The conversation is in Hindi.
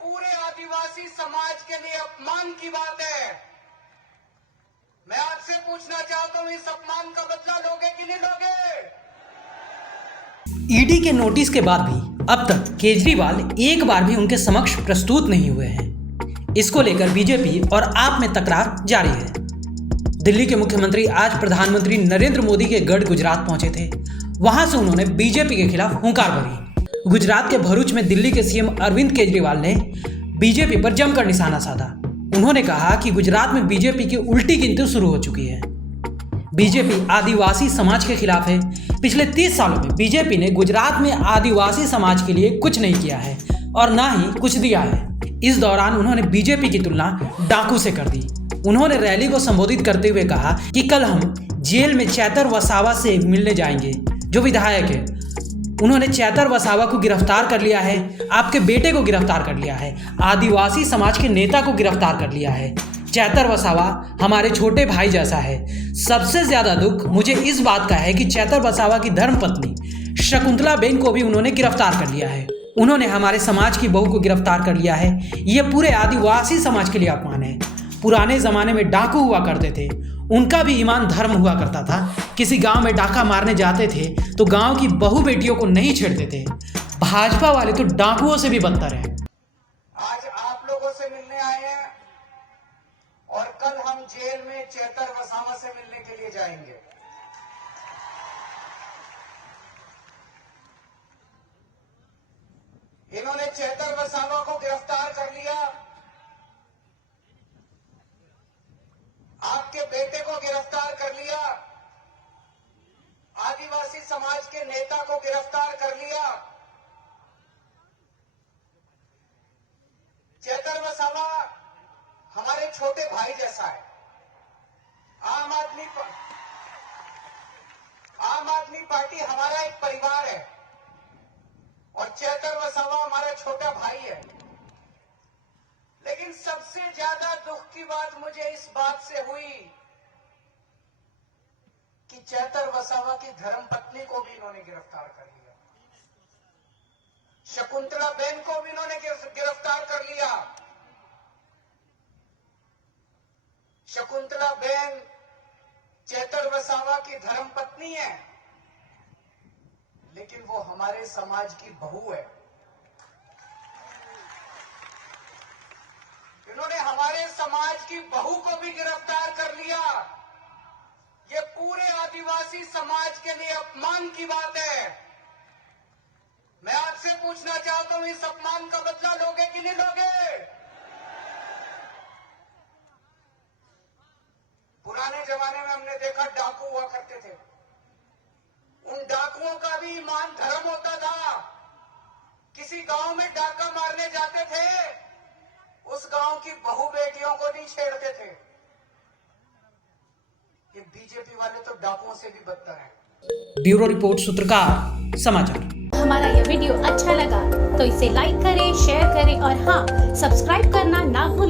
पूरे आदिवासी समाज के लिए अपमान की बात है। मैं आपसे पूछना चाहता हूं, इस अपमान का बदला लोगे कि नहीं लोगे? ईडी के नोटिस के बाद भी अब तक केजरीवाल एक बार भी उनके समक्ष प्रस्तुत नहीं हुए हैं। इसको लेकर बीजेपी और आप में तकरार जारी है। दिल्ली के मुख्यमंत्री आज प्रधानमंत्री नरेंद्र मोदी के गढ़ गुजरात पहुंचे थे। वहां से उन्होंने बीजेपी के खिलाफ हुंकार भरी। गुजरात के भरूच में दिल्ली के सीएम अरविंद केजरीवाल ने बीजेपी पर जमकर निशाना साधा। उन्होंने कहा कि गुजरात में बीजेपी की उल्टी गिनती शुरू हो चुकी है। बीजेपी आदिवासी समाज के खिलाफ है। पिछले 30 सालों में बीजेपी ने गुजरात में आदिवासी समाज के लिए कुछ नहीं किया है और ना ही कुछ दिया है। इस दौरान उन्होंने बीजेपी की तुलना डाकू से कर दी। उन्होंने रैली को संबोधित करते हुए कहा कि कल हम जेल में चैतर वसावा से मिलने जाएंगे, जो विधायक है। उन्होंने चैतर वसावा को गिरफ्तार कर लिया है, आपके बेटे को गिरफ्तार कर लिया है, आदिवासी समाज के नेता को गिरफ्तार कर लिया है। चैतर वसावा हमारे छोटे भाई जैसा है। सबसे ज्यादा दुख मुझे इस बात का है कि चैतर वसावा की धर्मपत्नी शकुंतला बेन को भी उन्होंने गिरफ्तार कर लिया है। उन्होंने हमारे समाज की बहू को गिरफ्तार कर लिया है। यह पूरे आदिवासी समाज के लिए अपमान है। पुराने जमाने में डाकू हुआ करते थे, उनका भी ईमान धर्म हुआ करता था। किसी गांव में डाका मारने जाते थे तो गांव की बहू बेटियों को नहीं छेड़ते थे। भाजपा वाले तो डाकुओं से भी बदतर हैं। आज आप लोगों से मिलने आए हैं और कल हम जेल में चैतर वसावा से मिलने के लिए जाएंगे। इन्होंने चैतर वसावा को गिरफ्तार कर लिया, आपके बेटे को गिरफ्तार कर लिया, आदिवासी समाज के नेता को गिरफ्तार कर लिया। चैतर वसावा हमारे छोटे भाई जैसा है। आम आदमी पार्टी हमारा एक परिवार है और चैतर वसावा हमारा छोटा भाई है। लेकिन सबसे ज्यादा दुख की बात मुझे इस बात से हुई कि चैतर वसावा की धर्मपत्नी को भी इन्होंने गिरफ्तार कर लिया, शकुंतला बेन को भी इन्होंने गिरफ्तार कर लिया। शकुंतला बेन चैतर वसावा की धर्मपत्नी है, लेकिन वो हमारे समाज की बहू है। इन्होंने हमारे समाज की बहू को भी गिरफ्तार कर लिया। ये पूरे आदिवासी समाज के लिए अपमान की बात है। मैं आपसे पूछना चाहता हूं, इस अपमान का बदला लोगे कि नहीं लोगे? पुराने जमाने में हमने देखा डाकू हुआ करते थे। उन डाकुओं का भी ईमान धर्म होता था। किसी गांव में डाका मारने जाते थे, उस गांव की बहू बेटियों को नहीं छेड़ते थे। ये बीजेपी वाले तो डाकुओं से भी बदतर हैं। ब्यूरो रिपोर्ट, सूत्रकार समाचार। हमारा यह वीडियो अच्छा लगा तो इसे लाइक करें, शेयर करें और हाँ, सब्सक्राइब करना ना भूलें।